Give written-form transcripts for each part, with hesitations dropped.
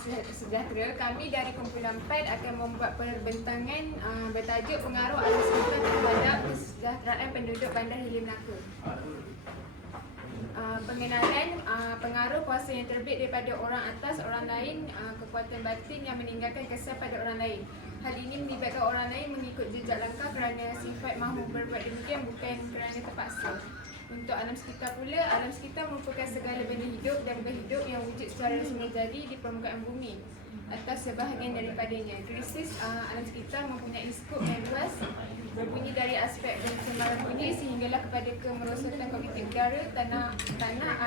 sejahtera, kami dari kumpulan PED akan membuat perbentangan bertajuk pengaruh alam sekitar terhadap kesejahteraan penduduk Bandar Hilir Melaka. Pengenalan pengaruh kuasa yang terbit daripada orang atas orang lain, kekuatan batin yang meninggalkan kesan pada orang lain. Hal ini melibatkan orang lain mengikut jejak langkah kerana sifat mahu berbuat demikian bukan kerana terpaksa. Untuk alam sekitar pula, alam sekitar merupakan segala benda hidup dan berhidup yang wujud secara semula jadi di permukaan bumi atau sebahagian daripadanya. Krisis alam sekitar mempunyai skop yang luas, berbunyi dari aspek pencemaran bunyi sehinggalah kepada kemerosotan kognitif udara, tanah,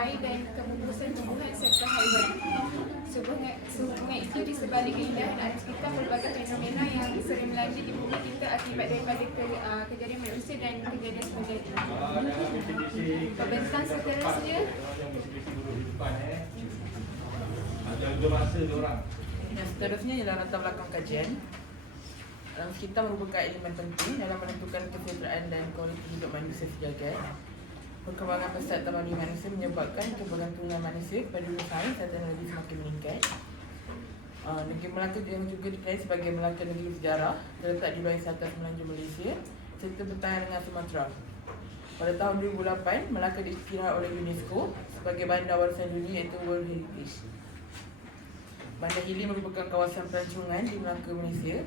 air dan kebubusan tumbuhan serta haiwan. Sehubungan itu di sebalik keindahan alam sekitar berbagai fenomena yang sering melanda di bumi kita akibat daripada kejadian manusia dan kejadian sebagainya. Pembentang seterusnya. Yang seterusnya ialah latar belakang kajian. Alam sekitar merupakan elemen penting dalam menentukan kesejahteraan dan kualiti hidup manusia sejagat. Perkembangan pesat tamadun manusia menyebabkan kebergantungan manusia pada dunia sains dan teknologi semakin meningkat. Negeri Melaka yang juga dikenali sebagai Melaka Negeri Sejarah, terletak di bahagian selatan semenanjung Malaysia serta bertahan dengan Sumatera. Pada tahun 2008, Melaka diiktiraf oleh UNESCO sebagai bandar warisan dunia iaitu World Heritage. Bandar Hilir merupakan kawasan pelancongan di Melaka, Malaysia.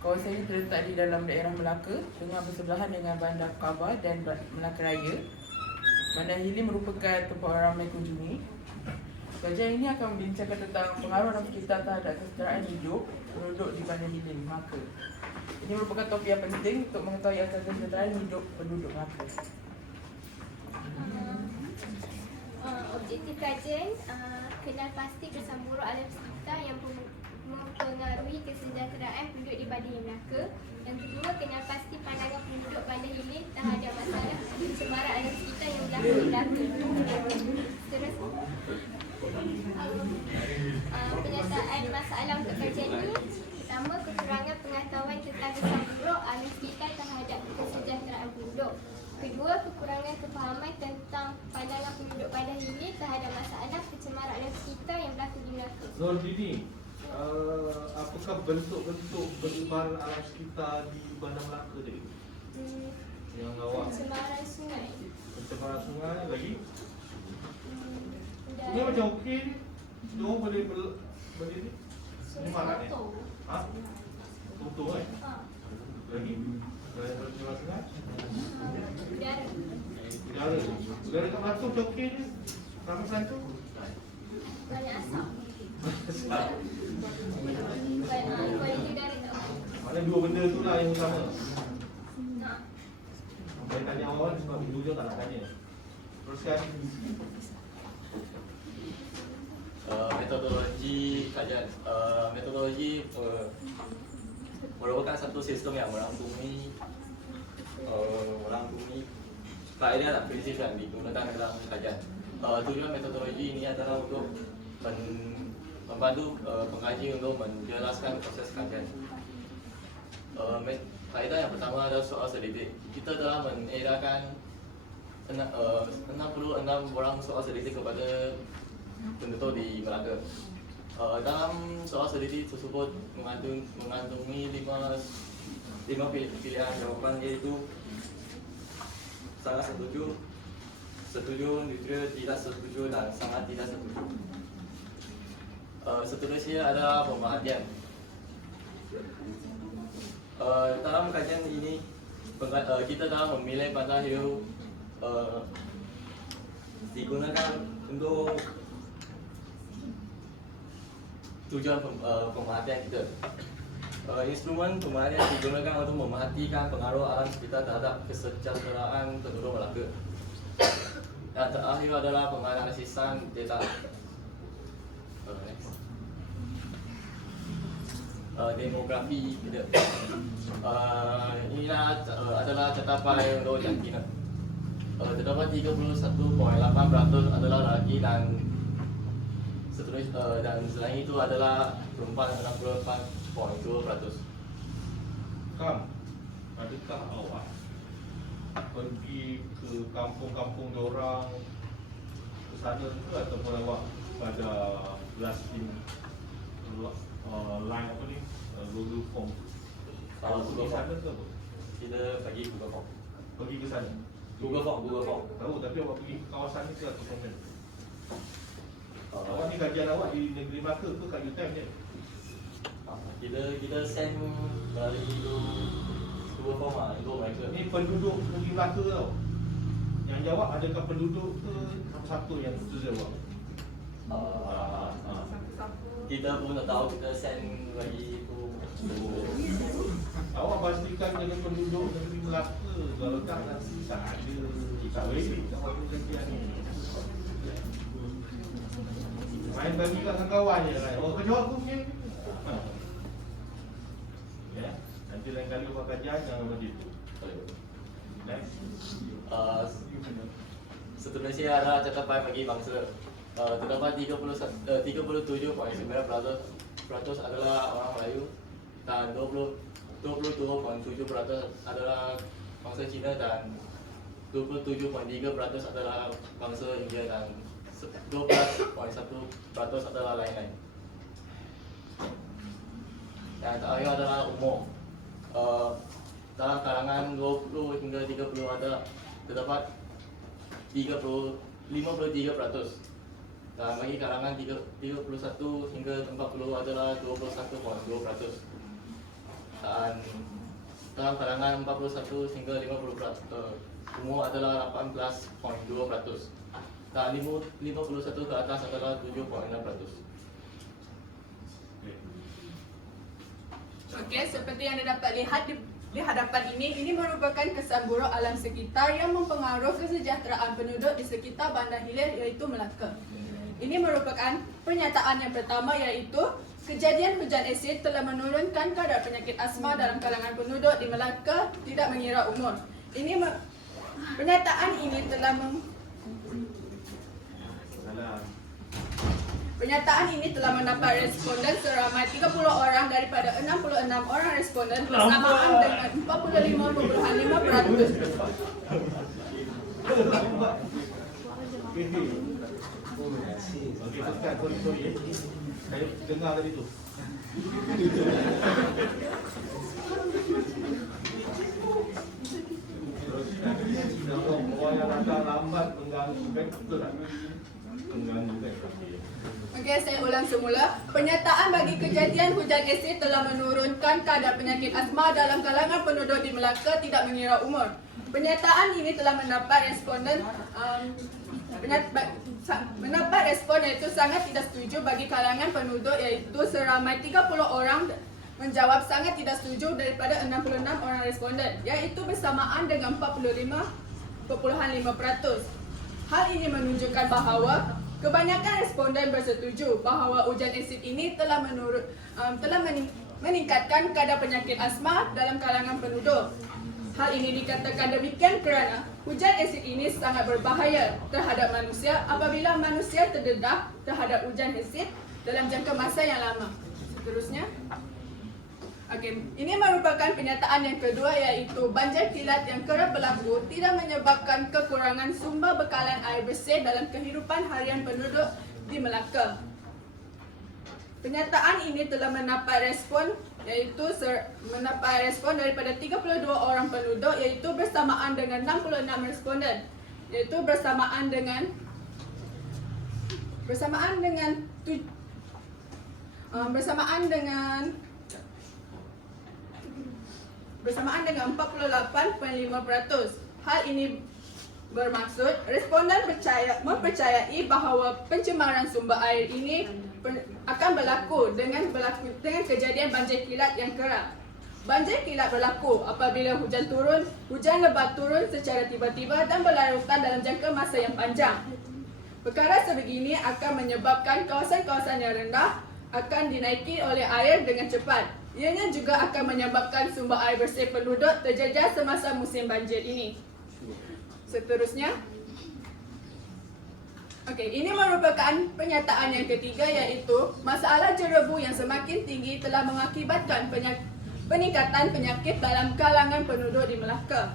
Kawasan ini terletak di dalam daerah Melaka dengan bersebelahan dengan Bandar Kabah dan Melaka Raya. Bandar Hilir merupakan tempat ramai kunjungi. Kajian ini akan membincangkan tentang pengaruh alam sekitar terhadap kesejahteraan hidup penduduk di Bandar Hilir, Melaka. Ini merupakan topik yang penting untuk mengetahui asal kesejahteraan hidup penduduk Melaka. Objektif kajian kenal pasti kesan buruk alam sekitar yang mempengaruhi kesejahteraan penduduk di Bandar Hilir Melaka. Yang kedua, kenal pasti pandangan penduduk Bandar Hilir terhadap masalah pencemaran alam sekitar yang berlaku di Melaka. Terus penyataan masalah untuk kajian ini. Pertama, kekurangan pengetahuan tentang kesan buruk alam sekitar terhadap kesejahteraan penduduk. Kedua, kekurangan kefahaman tentang pandangan penduduk Bandar Hilir terhadap masalah pencemaran alam sekitar yang berlaku di Melaka. Zordini, apakah bentuk-bentuk pencemaran alam sekitar di Bandar Melaka tadi? Yang awak Pencemaran sungai. pencemaran sungai lagi? Ini macam okey ni. Semua boleh berdiri. Ini mana ni? Ha? Tutup kan? Lagi? Pencemaran sungai? Udara. Udara. Udara kat Melaka macam okey ni. Ramai Pelancu? Banyak asap. Kualiti udara tak baik. Mana dua benda tu lah yang utama. Nak. Saya tanya awal sebab itu je tak nak tanya. Teruskan. Metodologi kajian. Metodologi merupakan satu sistem yang merangkumi kaedah dan prinsip yang digunakan dalam kajian. Tujuan metodologi ini adalah untuk membantu pengkaji untuk menjelaskan proses kajian. Kaedah yang pertama adalah soal selidik. Kita telah mengedarkan 66 orang soal selidik kepada penduduk di Melaka. Dalam soal selidik tersebut mengandungi 5 pilihan jawapan, iaitu sangat setuju, neutral, tidak setuju dan sangat tidak setuju. Seterusnya adalah pemerhatian. Dalam kajian ini kita telah memilih Bandar Hilir digunakan untuk tujuan pemerhatian kita. Instrumen pemerhatian digunakan untuk memerhatikan pengaruh alam sekitar terhadap kesejahteraan penduduk Melaka. Dan terakhir adalah penganalisan data. Demografi kita. Inilah adalah catatan untuk jantina. Terdapat 31.8% adalah lelaki dan seterusnya, dan selain itu adalah perempuan 64.2%. Kam, adakah awak pergi ke kampung-kampung diorang ke sana ke ataupun awak pada blasting line apa ni, Google Form. Kalau Di Google Form, sana ke apa? kita pergi Google Form. Pergi ke sana. Google Form. Tahu, tapi awak pergi ke kawasan ni ke atau komen? Awak ni kajian awak di negeri Melaka ke kat UTM je? Kita send dari Google Form lah, untuk mereka. Ni penduduk negeri Melaka tau. Yang jawab adakah penduduk ke satu yang tu jawab? Kita pun tak tahu, kita send bagi tu. Awak pastikan dengan penduduk negeri Melaka. Kalau tak nanti tak ada, tak boleh awak kerja ni. Main bagi kat kawan je kan. Oh, kau jawab aku punya. Ya, nanti lain kali awak kajian jangan macam itu. Next. Seterusnya adalah cakapan bagi bangsa. Terdapat 37.9% adalah orang Melayu dan 27.7% adalah bangsa Cina dan 27.3% adalah bangsa India dan 12.1% adalah lain-lain. Dan terakhir adalah umur. Dalam kalangan 20 hingga 30 ada terdapat 53%. Dan bagi kalangan 31 hingga 40 adalah 21.2%. Dan dalam kalangan 41 hingga 50 umur adalah 18.2%. Dan 51 ke atas adalah 7.6%. Okey, seperti yang anda dapat lihat di hadapan ini merupakan kesan buruk alam sekitar yang mempengaruhi kesejahteraan penduduk di sekitar Bandar Hilir iaitu Melaka. Ini merupakan pernyataan yang pertama iaitu kejadian hujan asid telah menurunkan kadar penyakit asma dalam kalangan penduduk di Melaka tidak mengira umur. Pernyataan ini telah mendapat responden seramai 30 orang daripada 66 orang responden bersamaan dengan 45.5%. Okey, Ustaz, sorry. Saya dengar tadi tu. Orang yang datang lambat mengganggu kan, betul tak? Mengganggu kan. Okey, saya ulang semula. Pernyataan bagi kejadian hujan asid telah menurunkan kadar penyakit asma dalam kalangan penduduk di Melaka tidak mengira umur. Pernyataan ini telah mendapat responden mendapat respon iaitu sangat tidak setuju bagi kalangan penduduk iaitu seramai 30 orang menjawab sangat tidak setuju daripada 66 orang responden iaitu bersamaan dengan 45.5%. Hal ini menunjukkan bahawa kebanyakan responden bersetuju bahawa hujan asid ini telah meningkatkan kadar penyakit asma dalam kalangan penduduk. Hal ini dikatakan demikian kerana hujan asid ini sangat berbahaya terhadap manusia apabila manusia terdedah terhadap hujan asid dalam jangka masa yang lama. Seterusnya. Okey, ini merupakan pernyataan yang kedua iaitu banjir kilat yang kerap berlaku tidak menyebabkan kekurangan sumber bekalan air bersih dalam kehidupan harian penduduk di Melaka. Pernyataan ini telah mendapat respon daripada 32 orang penduduk iaitu bersamaan dengan 66 responden iaitu bersamaan dengan 48.5%. Hal ini bermaksud responden mempercayai bahawa pencemaran sumber air ini akan berlaku dengan kejadian banjir kilat yang kerap. Banjir kilat berlaku apabila hujan lebat turun secara tiba-tiba dan berlarutan dalam jangka masa yang panjang. Perkara sebegini akan menyebabkan kawasan-kawasan yang rendah akan dinaiki oleh air dengan cepat. Ianya juga akan menyebabkan sumber air bersih penduduk terjejas semasa musim banjir ini. Seterusnya. Okey, ini merupakan pernyataan yang ketiga iaitu masalah jerebu yang semakin tinggi telah mengakibatkan peningkatan penyakit dalam kalangan penduduk di Melaka.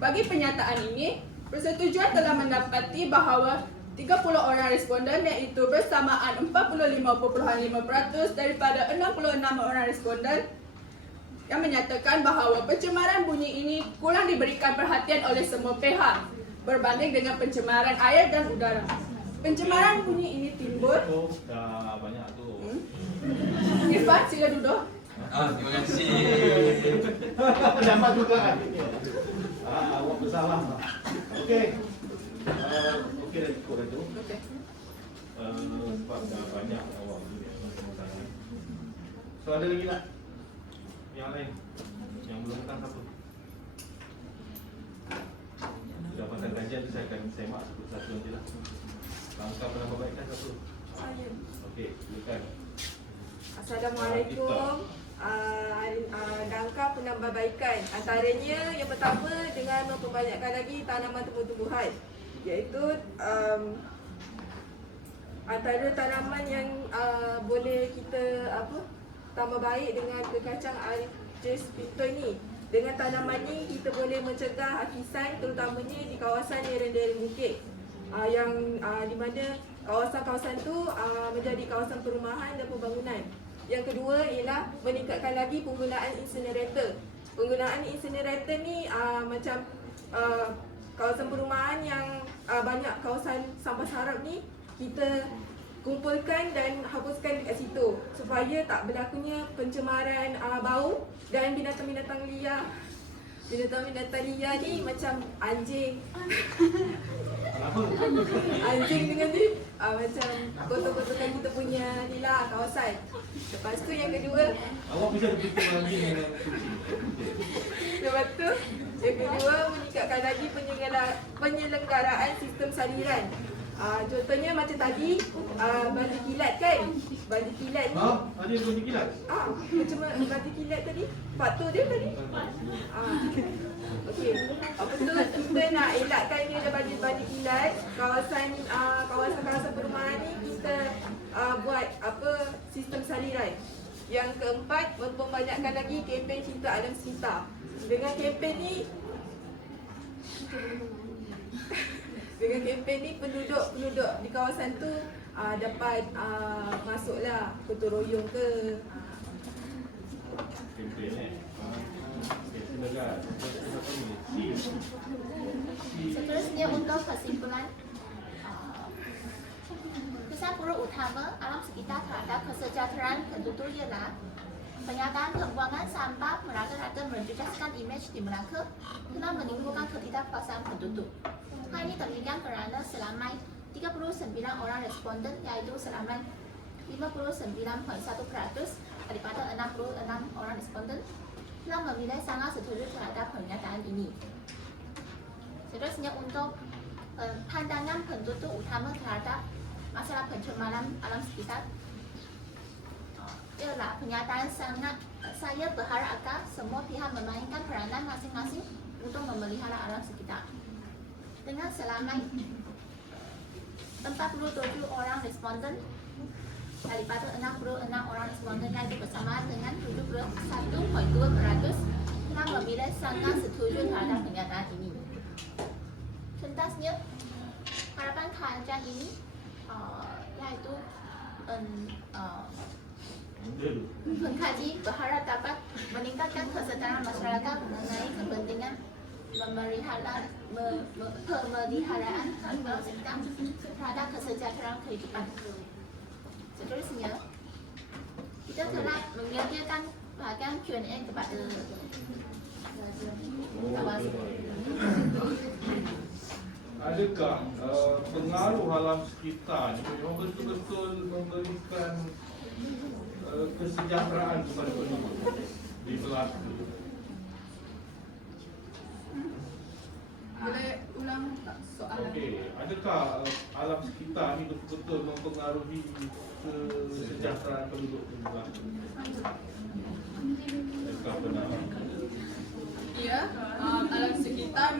Bagi pernyataan ini, persetujuan telah mendapati bahawa 30 orang responden, iaitu bersamaan 45.5% daripada 66 orang responden yang menyatakan bahawa pencemaran bunyi ini kurang diberikan perhatian oleh semua pihak berbanding dengan pencemaran air dan udara. Pencemaran bunyi ini timbul. Oh, dah banyak tu. Irfan, sila duduk. Terima kasih. Pendapat juga kan? Awak bersalah. Okey. Okey dah cukup dah tu. Okey. Sebab dah banyak awak ni yang sangat. So ada lagi tak? Yang lain? Yang belum datang satu? Sudah pasal kajian tu saya akan semak satu-satu nanti lah. Langkah penambahbaikan satu. Saya. Okey, silakan. Assalamualaikum. Langkah penambahbaikan antaranya yang pertama dengan memperbanyakkan lagi tanaman tumbuh-tumbuhan, iaitu antara tanaman yang boleh kita tambah baik dengan kekacang Aedes aegypti ni. Dengan tanaman ni kita boleh mencegah hakisan terutamanya di kawasan lereng-lereng bukit yang di mana kawasan-kawasan tu menjadi kawasan perumahan dan pembangunan. Yang kedua ialah meningkatkan lagi penggunaan incinerator. Penggunaan incinerator ni macam kawasan perumahan yang banyak kawasan sampah sarap ni, kita kumpulkan dan hapuskan dekat situ supaya tak berlakunya pencemaran bau dan binatang-binatang liar. Binatang-binatang liar ni macam anjing. Anjing dengan ni macam kotor-kotorkan kita punya ni lah kawasan. Lepas tu yang kedua, Awak bisa berfikir lagi dengan kucing. lepas tu yang kedua meningkatkan lagi penyelenggaraan sistem saliran. Contohnya macam tadi baju kilat kan. Baju kilat ni Ada yang boleh kilat? macam baju kilat tadi. Faktor dia tadi. Okey. Apa tu kita nak elakkan dia daripada baju kilat. Kawasan-kawasan perumahan ni kita buat sistem saliran. Yang keempat, memperbanyakkan lagi kempen cinta alam sekitar. Dengan kempen ni penduduk di kawasan tu dapat masuklah gotong royong ke. Kempen silakan. Seterusnya untuk kesimpulan, kesan buruk utama alam sekitar terhadap kesejahteraan penduduk ialah penyataan pembuangan sampah merata-rata menjejaskan imej di Melaka kerana menimbulkan ketidakpuasan penduduk. Hal ini demikian kerana selama 39 orang responden, iaitu selama 59.1% daripada 66 orang responden telah memilih sangat setuju terhadap pernyataan ini. Seterusnya untuk pandangan penduduk utama terhadap masalah pencemaran alam sekitar ialah pernyataan saya berharap agar semua pihak memainkan peranan masing-masing untuk memelihara alam sekitar. Dengan selama 47 orang responden daripada 66 orang responden, iaitu bersamaan dengan 71.2% telah memilih sangat setuju terhadap pernyataan ini. Tuntasnya, harapan kajian ini iaitu pengkaji berharap dapat meningkatkan kesedaran masyarakat mengenai kepentingan pemeliharaan alam sekitar terhadap kesejahteraan kehidupan. Seterusnya, kita telah menyediakan bahagian Q&A kepada Adakah pengaruh alam sekitar ni memang betul-betul memberikan kesejahteraan kepada penduduk di Melaka? Boleh ulang tak soalan? Okey, adakah alam sekitar ni betul-betul mempengaruhi kesejahteraan penduduk di Melaka? Adakah benar? Ya, alam sekitar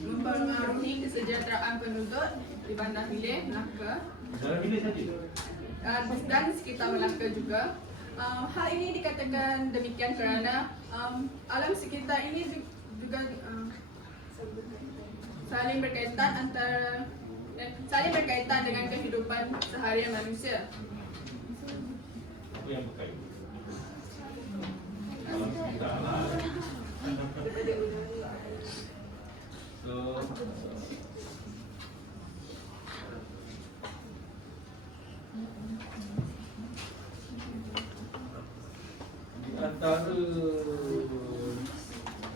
mempengaruhi kesejahteraan penduduk di Bandar Hilir, Melaka Dalam bilik saja? dan sekitar Melaka juga. Hal ini dikatakan demikian kerana alam sekitar ini juga saling berkaitan antara dan saling berkaitan dengan kehidupan seharian manusia. Apa yang berkait? Alam sekitar lah. So, di antara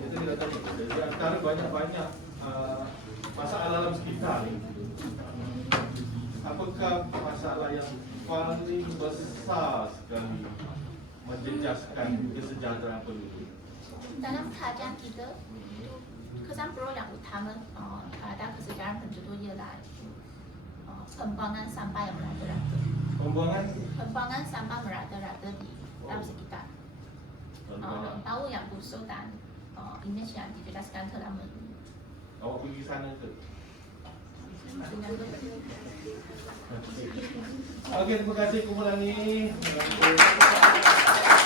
kita tanya, di antara banyak-banyak masalah alam sekitar ni, apakah masalah yang paling besar sekali menjejaskan kesejahteraan penduduk? Dalam kajian kita, kesan pro yang utama terhadap kesejahteraan penduduk ialah pembuangan sampah yang merata-rata. Pembuangan sampah merata-rata di dalam sekitar. Bau yang busuk dan imej yang dijelaskan telah Awak pergi sana ke? Okey, terima kasih kumpulan ni.